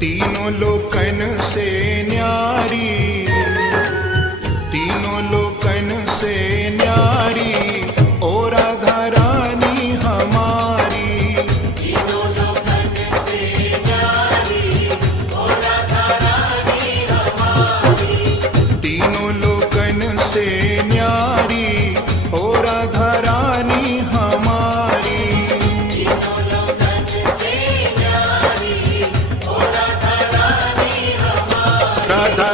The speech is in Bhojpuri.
तीनों लोकन से न्यारी, तीनों लोकन से न्यारी ओ राधा रानी हमारी। तीनों लोकन से न्यारी ओ राधा रानी हमारी। तीनों लोकन से न्यारी ओ राधा रानी हमारी। तीनों लोकन से न्यारी ओ राधा रानी हमारी। राधा